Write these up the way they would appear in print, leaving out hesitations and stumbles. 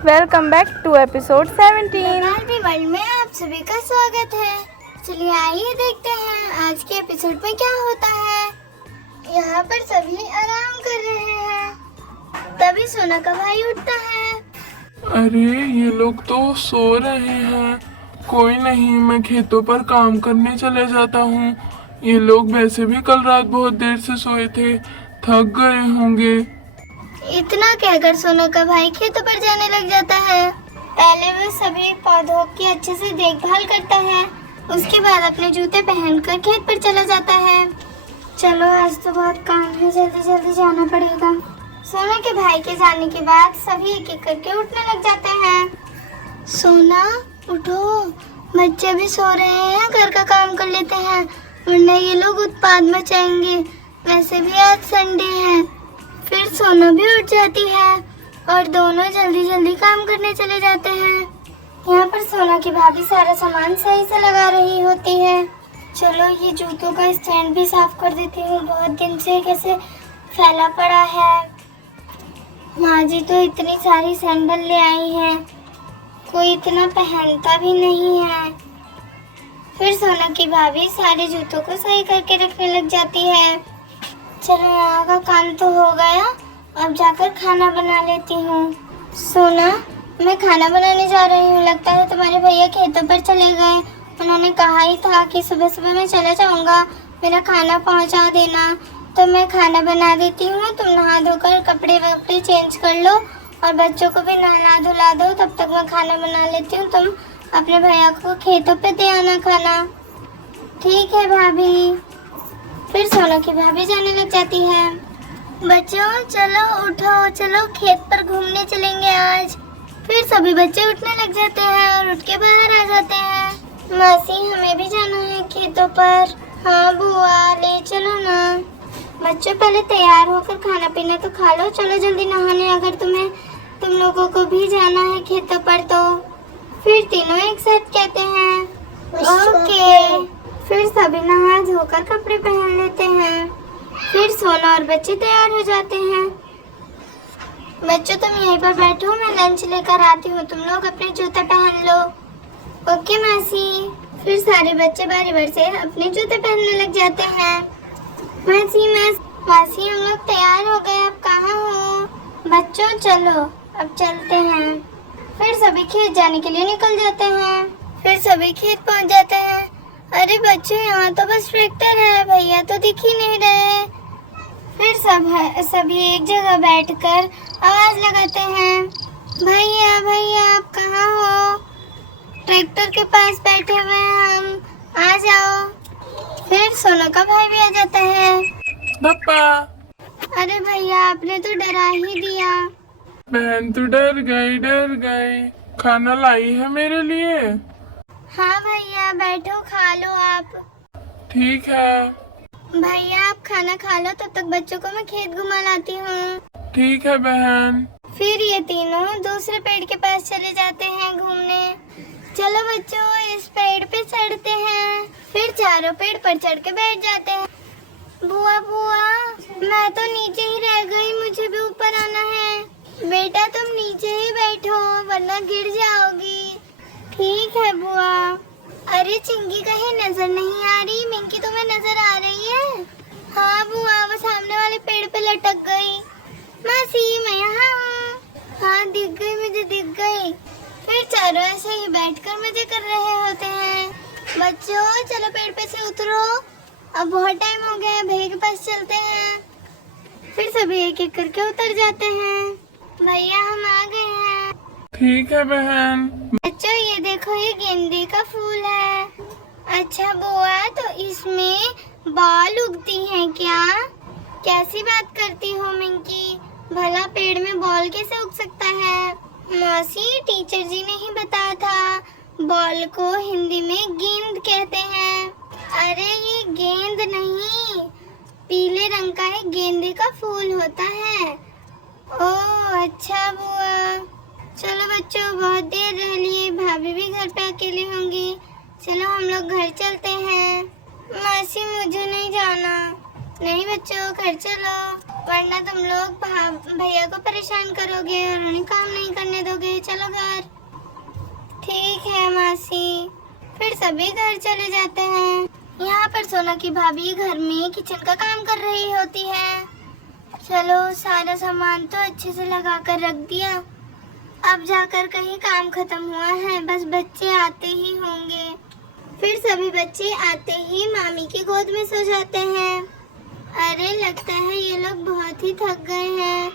Welcome back to episode 17। Barbie world में आप सभी का स्वागत है। चलिए आइए देखते हैं आज के एपिसोड में क्या होता है। यहाँ पर सभी आराम कर रहे हैं, तभी सोना का भाई उठता है। अरे ये लोग तो सो रहे हैं। कोई नहीं, मैं खेतों पर काम करने चले जाता हूँ। ये लोग वैसे भी कल रात बहुत देर से सोए थे, थक गए होंगे। इतना कहकर सोना का भाई खेतों पर जाने लग जाता है। पहले वो सभी पौधों की अच्छे से देखभाल करता है, उसके बाद अपने जूते पहनकर खेत पर चला जाता है। चलो आज तो बहुत काम है, जल्दी जल्दी जाना पड़ेगा। सोना के भाई के जाने के बाद सभी एक एक करके उठने लग जाते हैं। सोना उठो, बच्चे भी सो रहे हैं, घर का काम कर लेते हैं वरना ये लोग उत्पात मचाएंगे। वैसे भी आज संडे है। फिर सोना भी उठ जाती है और दोनों जल्दी जल्दी काम करने चले जाते हैं। यहाँ पर सोना की भाभी सारा सामान सही से लगा रही होती है। चलो ये जूतों का स्टैंड भी साफ कर देती हूँ, बहुत दिन से कैसे फैला पड़ा है। माँ जी तो इतनी सारी सैंडल ले आई हैं, कोई इतना पहनता भी नहीं है। फिर सोना की भाभी सारे जूतों को सही करके रखने लग जाती है। चलो यहाँ का काम तो हो गया, अब जाकर खाना बना लेती हूँ। सोना, मैं खाना बनाने जा रही हूँ। लगता है तुम्हारे भैया खेतों पर चले गए। उन्होंने कहा ही था कि सुबह सुबह मैं चला जाऊँगा, मेरा खाना पहुँचा देना। तो मैं खाना बना देती हूँ, तुम नहा धोकर कपड़े वपड़े चेंज कर लो और बच्चों को भी नहला धुला दो। तब तक मैं खाना बना लेती हूँ, तुम अपने भैया को खेतों पे दे आना खाना। ठीक है भाभी। फिर सोना की भाभी जाने लग जाती है। बच्चों चलो उठो, चलो खेत पर घूमने चलेंगे आज। फिर सभी बच्चे उठने लग जाते हैं और उठ के बाहर आ जाते हैं। मासी हमें भी जाना है खेतों पर। हाँ बुआ ले चलो ना। बच्चों पहले तैयार होकर खाना पीना तो खा लो, चलो जल्दी नहाने, अगर तुम लोगों को भी जाना है खेतों पर तो। फिर तीनों एक साथ कहते हैं ओके। फिर सभी नहा धोकर कपड़े पहन लेते हैं। फिर सोना और बच्चे तैयार हो जाते हैं। बच्चों तुम यहीं पर बैठो, मैं लंच लेकर आती हूँ, तुम लोग अपने जूते पहन लो। ओके मासी। फिर सारे बच्चे बारी बारी से अपने जूते पहनने लग जाते हैं। मासी हम लोग तैयार हो गए, अब कहाँ हो? बच्चों चलो अब चलते हैं। फिर सभी खेत जाने के लिए निकल जाते हैं। फिर सभी खेत पहुँच जाते हैं। अरे बच्चों यहाँ तो बस ट्रैक्टर है, भैया तो दिख ही नहीं रहे। फिर सभी एक जगह बैठकर आवाज लगाते हैं, भैया भैया आप कहाँ हो? ट्रैक्टर के पास बैठे हुए हैं हम, आ जाओ। फिर सोना का भाई भी आ जाता है। पापा। अरे भैया आपने तो डरा ही दिया। बहन तो डर गई। खाना लाई है मेरे लिए? हाँ भैया बैठो, खा लो आप। ठीक है भैया आप खाना खा लो, तब तक बच्चों को मैं खेत घुमा लाती हूँ। ठीक है बहन। फिर ये तीनों दूसरे पेड़ के पास चले जाते हैं घूमने। चलो बच्चों इस पेड़ पे चढ़ते हैं। फिर चारों पेड़ पर चढ़ के बैठ जाते हैं। बुआ मैं तो नीचे ही रह गई, मुझे भी ऊपर आना है। बेटा तुम नीचे ही बैठो वरना गिर जाओगी। ठीक है बुआ। अरे चिंकी कहीं नजर नहीं आ रही? मिंकी तुम्हें नजर आ रही है? हाँ बुआ, वो सामने वाले पेड़ पे लटक गई। मासी मैं यहाँ हूँ। हाँ दिख गई, मुझे दिख गई। फिर चारों ऐसे ही बैठकर मजे कर रहे होते हैं। बच्चों चलो पेड़ पे से उतरो, अब बहुत टाइम हो गया है, भैया के पास चलते हैं। फिर सभी एक एक करके उतर जाते हैं। भैया हम आ गए हैं। ठीक है बहन। बच्चों ये देखो, ये गेंदे का फूल है। अच्छा बुआ तो इसमें बाल उगती हैं क्या? कैसी बात करती हो मिंकी, भला पेड़ में बॉल कैसे उग सकता है? मौसी टीचर जी ने ही बताया था, बॉल को हिंदी में गेंद कहते हैं। अरे ये गेंद नहीं, पीले रंग का एक गेंदे का फूल होता है। ओह अच्छा बुआ। चलो बच्चों बहुत देर रह लिए, भाभी भी घर पे अकेली होंगी, चलो हम लोग घर चलते हैं। मासी मुझे नहीं जाना। नहीं बच्चों घर चलो, वरना तुम लोग भैया को परेशान करोगे और उन्हें काम नहीं करने दोगे। चलो ठीक है मासी। फिर सभी घर चले जाते हैं। यहाँ पर सोना की भाभी घर में किचन का काम कर रही होती है। चलो सारा सामान तो अच्छे से लगा कर रख दिया। अब जाकर कहीं काम खत्म हुआ है, बस बच्चे आते ही होंगे। फिर सभी बच्चे आते ही मामी की गोद में सो जाते हैं। अरे लगता है ये लोग बहुत ही थक गए हैं,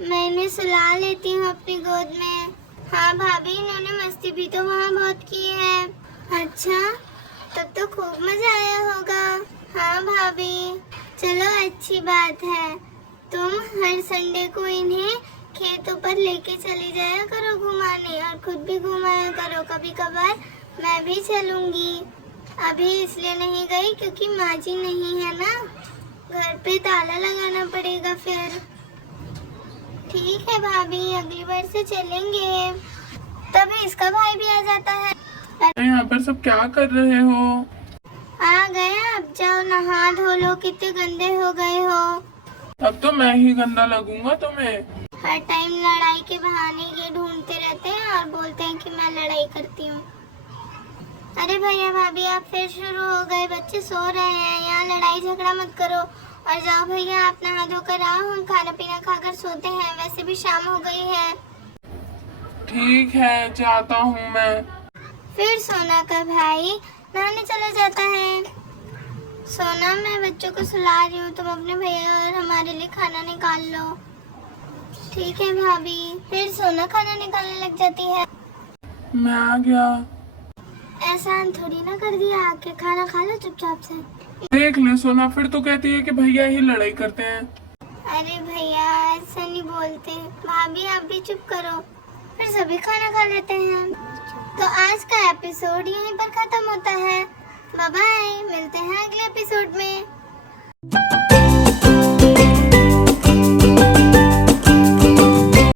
मैं इन्हें सुला लेती हूँ अपनी गोद में। हाँ भाभी, इन्होंने मस्ती भी तो वहाँ बहुत की है। अच्छा, तब तो खूब मजा आया होगा। हाँ भाभी, चलो अच्छी बात है। तुम हर संडे को इन्हें खेतों पर लेके चली जाया करो घुमाने, और खुद भी घुमाया करो कभी कभार। मैं भी चलूंगी। अभी इसलिए नहीं गई क्योंकि माँ जी नहीं है ना, घर पे ताला लगाना पड़ेगा फिर। ठीक है भाभी, अगली बार से चलेंगे। तभी इसका भाई भी आ जाता है। यहाँ पर सब क्या कर रहे हो? आ गया, अब जाओ नहा धो लो, कितने गंदे हो गए हो। अब तो मैं ही गंदा लगूंगा तुम्हें। हर टाइम लड़ाई के बहाने ये ढूंढते रहते हैं और बोलते हैं कि मैं लड़ाई करती हूँ। अरे भैया भाभी, आप फिर शुरू हो गए, बच्चे सो रहे हैं, यहाँ लड़ाई झगड़ा मत करो। और जाओ भैया, आप नहा धोकर आओ, हम खाना पीना खाकर सोते हैं, वैसे भी शाम हो गई है। ठीक है, जाता हूँ मैं। फिर सोना का भाई नहाने चला जाता है। सोना, मैं बच्चों को सुला रही हूँ, तुम अपने भैया और हमारे लिए खाना निकाल लो। ठीक है भाभी। फिर सोना खाना निकालने लग जाती है। मैं आ गया। एहसान थोड़ी ना कर दिया, आके खाना खा लो चुपचाप से। देख ले सोना, फिर तो कहती है कि भैया ही लड़ाई करते हैं। अरे भैया, ऐसा नहीं बोलते। भाभी आप भी चुप करो। फिर सभी खाना खा लेते हैं। तो आज का एपिसोड यहीं पर खत्म होता है। बाय बाय, मिलते हैं अगले एपिसोड में।